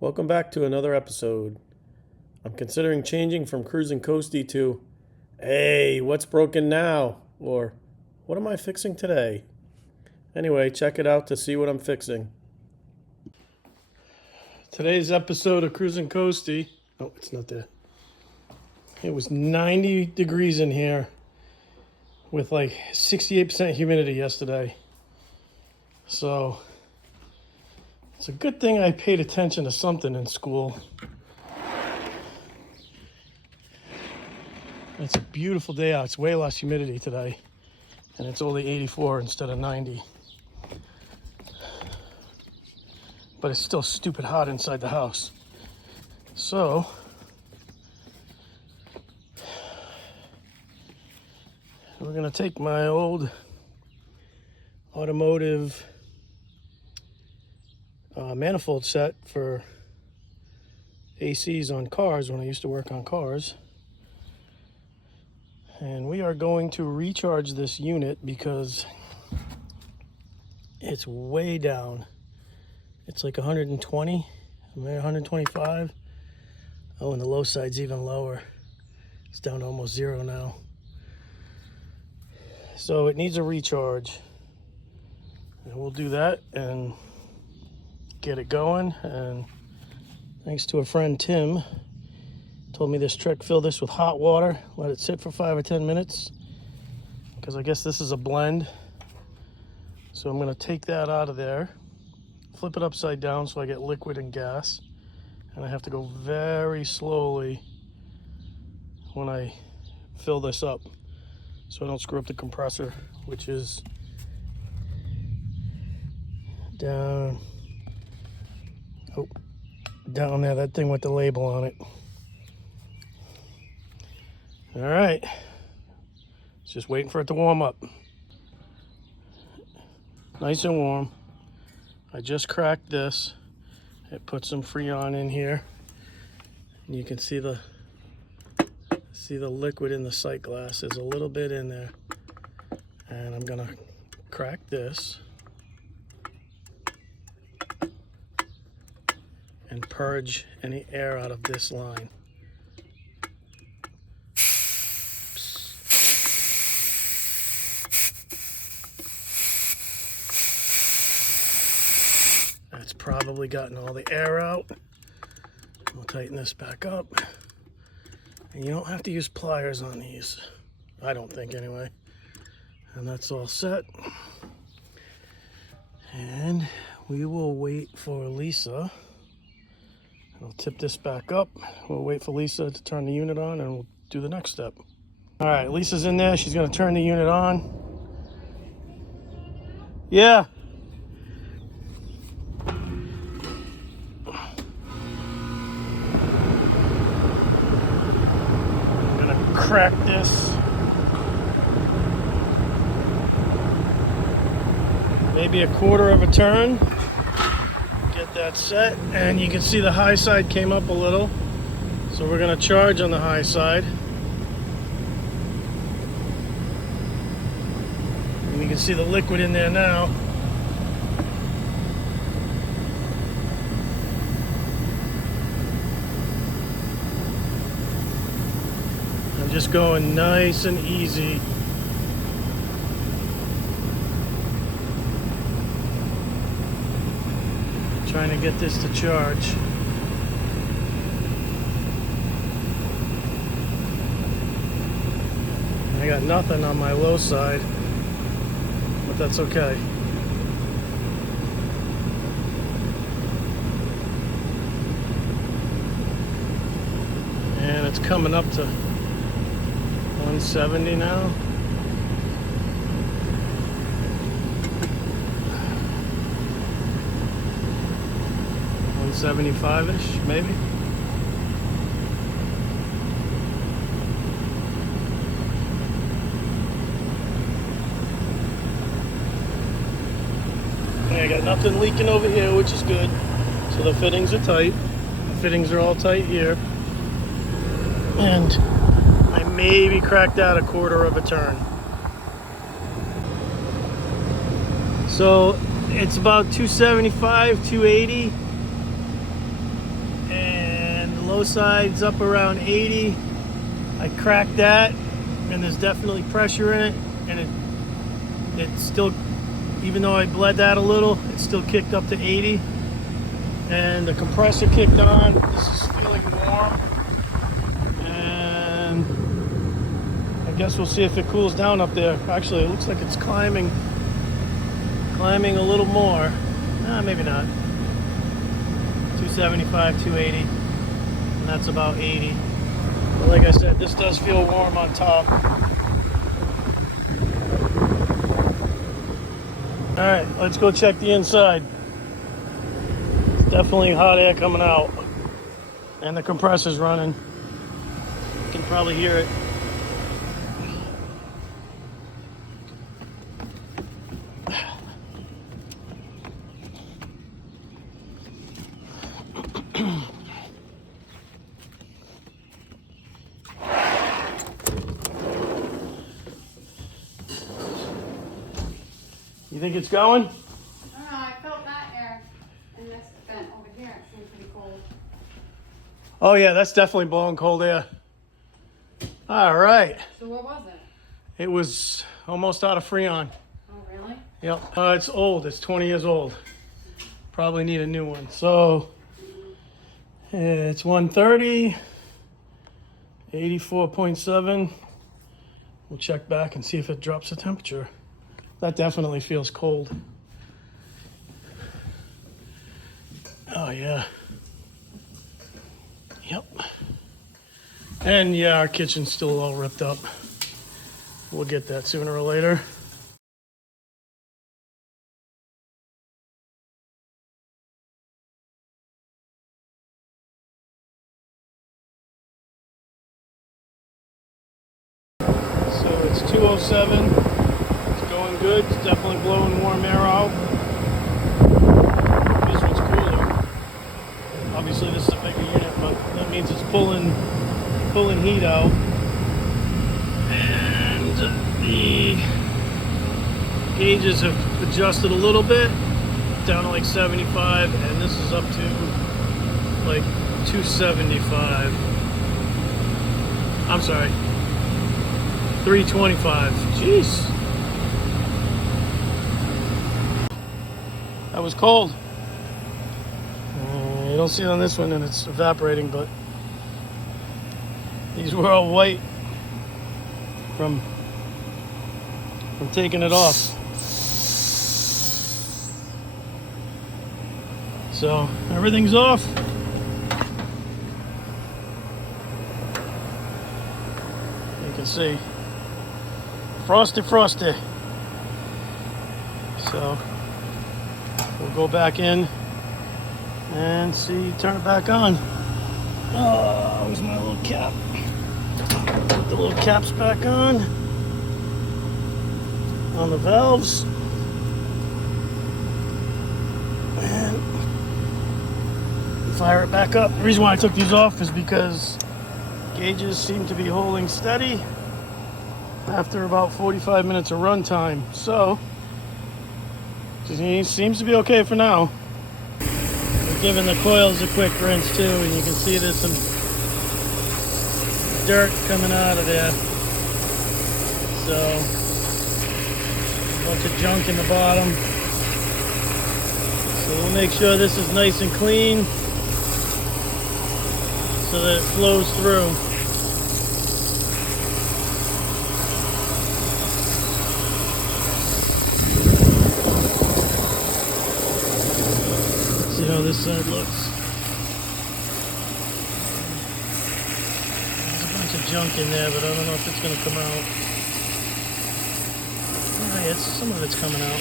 Welcome back to another episode. I'm considering changing from cruising coasty to, hey, what's broken now? Or, what am I fixing today? Anyway, check it out to see what I'm fixing. Today's episode of Cruising Coasty. Oh, it's not there. It was 90 degrees in here with like 68% humidity yesterday. So, it's a good thing I paid attention to something in school. It's a beautiful day out. It's way less humidity today. And it's only 84 instead of 90. But it's still stupid hot inside the house. So, we're gonna take my old automotive manifold set for ACs on cars when I used to work on cars. And we are going to recharge this unit because it's way down. It's like 120, maybe 125. Oh, and the low side's even lower. It's down to almost zero now. So it needs a recharge. And we'll do that and get it going. And thanks to a friend, Tim, told me this trick: fill this with hot water, let it sit for 5 or 10 minutes, because I guess this is a blend. So I'm going to take that out of there, flip it upside down so I get liquid and gas, and I have to go very slowly when I fill this up so I don't screw up the compressor, which is down there, that thing with the label on it. All right, just waiting for it to warm up. Nice and warm. I just cracked this. It put some Freon in here, and you can see the liquid in the sight glass. There's a little bit in there, and I'm gonna crack this and purge any air out of this line. That's probably gotten all the air out. We'll tighten this back up. And you don't have to use pliers on these. I don't think, anyway. And that's all set. And we will wait for Lisa. I'll tip this back up. We'll wait for Lisa to turn the unit on, and we'll do the next step. All right, Lisa's in there. She's gonna turn the unit on. Yeah. I'm gonna crack this. Maybe a quarter of a turn. Get that set, and you can see the high side came up a little, so we're going to charge on the high side, and you can see the liquid in there now. I'm just going nice and easy. Trying to get this to charge. I got nothing on my low side, but that's okay. And it's coming up to 170 now. 175-ish, maybe. I got nothing leaking over here, which is good. So the fittings are tight. The fittings are all tight here. And I maybe cracked out a quarter of a turn. So it's about 275, 280. low side's up around 80. I cracked that, and there's definitely pressure in it, and it still, even though I bled that a little, it still kicked up to 80. And the compressor kicked on. This is feeling warm, and I guess we'll see if it cools down up there. Actually, it looks like it's climbing a little more. Maybe not. 275, 280, and that's about 80. But like I said, this does feel warm on top. All right, let's go check the inside. Definitely hot air coming out, and the compressor's running. You can probably hear it. You think it's going? I don't know, I felt that air in this vent over here. It seems pretty cold. Oh yeah, that's definitely blowing cold air. All right. So what was it? It was almost out of Freon. Oh, really? Yep. It's old. It's 20 years old. Probably need a new one. So it's 130, 84.7. We'll check back and see if it drops the temperature. That definitely feels cold. Oh yeah. Yep. And yeah, our kitchen's still all ripped up. We'll get that sooner or later. So it's 207. It's going good. It's definitely blowing warm air out. This one's cooler. Obviously this is a bigger unit, but that means it's pulling heat out. And the gauges have adjusted a little bit, down to like 75, and this is up to like 275. I'm sorry, 325. Jeez. That was cold. You don't see it on this one, and it's evaporating, but these were all white from taking it off. So everything's off. You can see frosty. So we'll go back in and see, turn it back on. Oh, where's my little cap? Put the little caps back on the valves. And fire it back up. The reason why I took these off is because gauges seem to be holding steady after about 45 minutes of run time. So, it seems to be okay for now. We're giving the coils a quick rinse too, and you can see there's some dirt coming out of there. So, a bunch of junk in the bottom. So we'll make sure this is nice and clean so that it flows through. See how this side looks. There's a bunch of junk in there, but I don't know if it's going to come out. Yeah, some of it's coming out.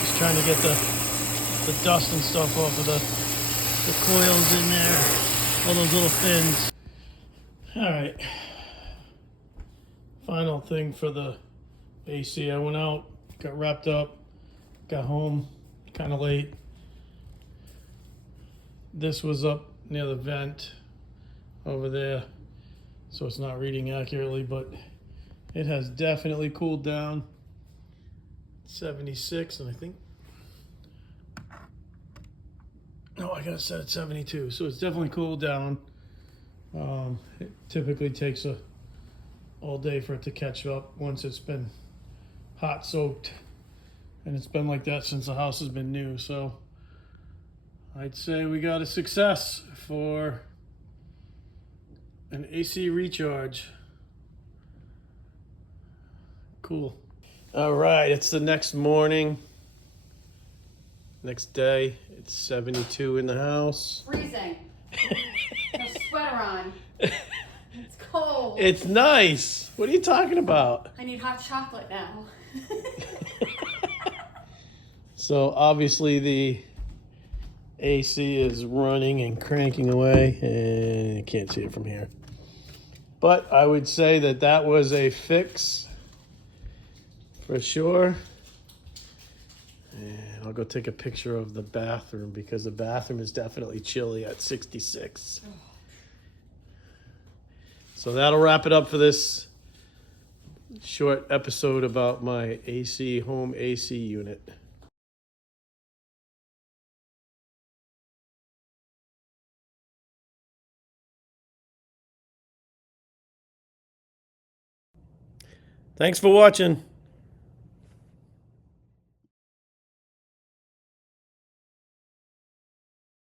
Just trying to get the dust and stuff off of the coils in there, all those little fins. All right. Final thing for the AC. I went out, got wrapped up, got home kind of late. This was up near the vent over there, so it's not reading accurately, but it has definitely cooled down. 76, and I think got it set at 72, so it's definitely cooled down. It typically takes all day for it to catch up once it's been hot soaked, and it's been like that since the house has been new. So I'd say we got a success for an AC recharge. Cool. All right, it's the next morning. Next day, it's 72 in the house. Freezing. No sweater on. It's cold. It's nice. What are you talking about? I need hot chocolate now. So obviously the AC is running and cranking away, and you can't see it from here. But I would say that that was a fix for sure. And I'll go take a picture of the bathroom because the bathroom is definitely chilly at 66. So that'll wrap it up for this short episode about my home AC unit. Thanks for watching.